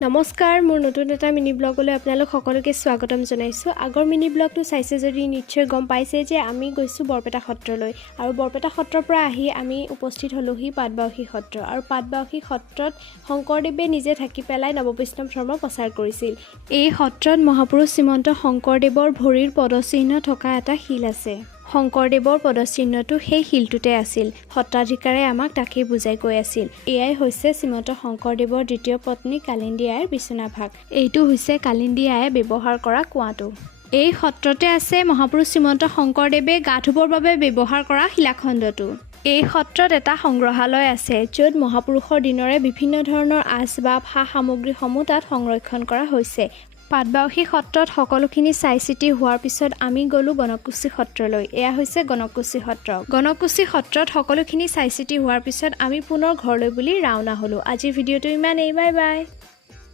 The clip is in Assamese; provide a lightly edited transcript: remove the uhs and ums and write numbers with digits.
নমস্কাৰ মোৰ নতুন এটা মিনি ব্লগলৈ আপোনালোক সকলোকে স্বাগতম জনাইছো। আগৰ মিনি ব্লগটো চাইছে যদি নিশ্চয় গম পাইছে যে আমি গৈছো বৰপেটা সত্ৰলৈ আৰু বৰপেটা সত্ৰৰ পৰা আহি আমি উপস্থিত হলোহি পাটবাউসী সত্ৰ আৰু পাটবাউসী সত্ৰত শংকৰদেৱে নিজে থাকি পেলাই নৱবৈষ্ণৱ ধৰ্ম প্ৰচাৰ কৰিছিল। এই সত্ৰত মহাপুৰুষ শ্ৰীমন্ত শংকৰদেৱৰ ভৰিৰ পদচিহ্ন থকা এটা শিল আছে। শংকৰদেৱৰ পদচিহ্নটো সেই শিলটোতে আছিল। সত্ৰাধিকাৰে আমাক তাকেই বুজাই গৈ আছিল। এয়াই হৈছে শ্ৰীমন্ত শংকৰদেৱৰ দ্বিতীয় পত্নী কালিন্দী আইৰ বিচনাভাগ। এইটো হৈছে কালিন্দী আইয়ে ব্যৱহাৰ কৰা কুঁৱাটো। এই সত্ৰতে আছে মহাপুৰুষ শ্ৰীমন্ত শংকৰদেৱে গা ধুবৰ বাবে ব্যৱহাৰ কৰা শিলাখণ্ডটো। এই সত্ৰত এটা সংগ্ৰহালয় আছে য'ত মহাপুৰুষৰ দিনৰে বিভিন্ন ধৰণৰ আচবাব সা সামগ্ৰীসমূহ তাত সংৰক্ষণ কৰা হৈছে। পাটবাউসী সত্ৰত সকলোখিনি চাই চিতি হোৱাৰ পিছত আমি গ'লো গণকুছি সত্ৰলৈ। এয়া হৈছে গণকুছি সত্ৰ। গণকুছি সত্ৰত সকলোখিনি চাই চিতি হোৱাৰ পিছত আমি পুনৰ ঘৰলৈ বুলি ৰাওনা হ'লো। আজিৰ ভিডিঅ'টো ইমানেই। Bye bye.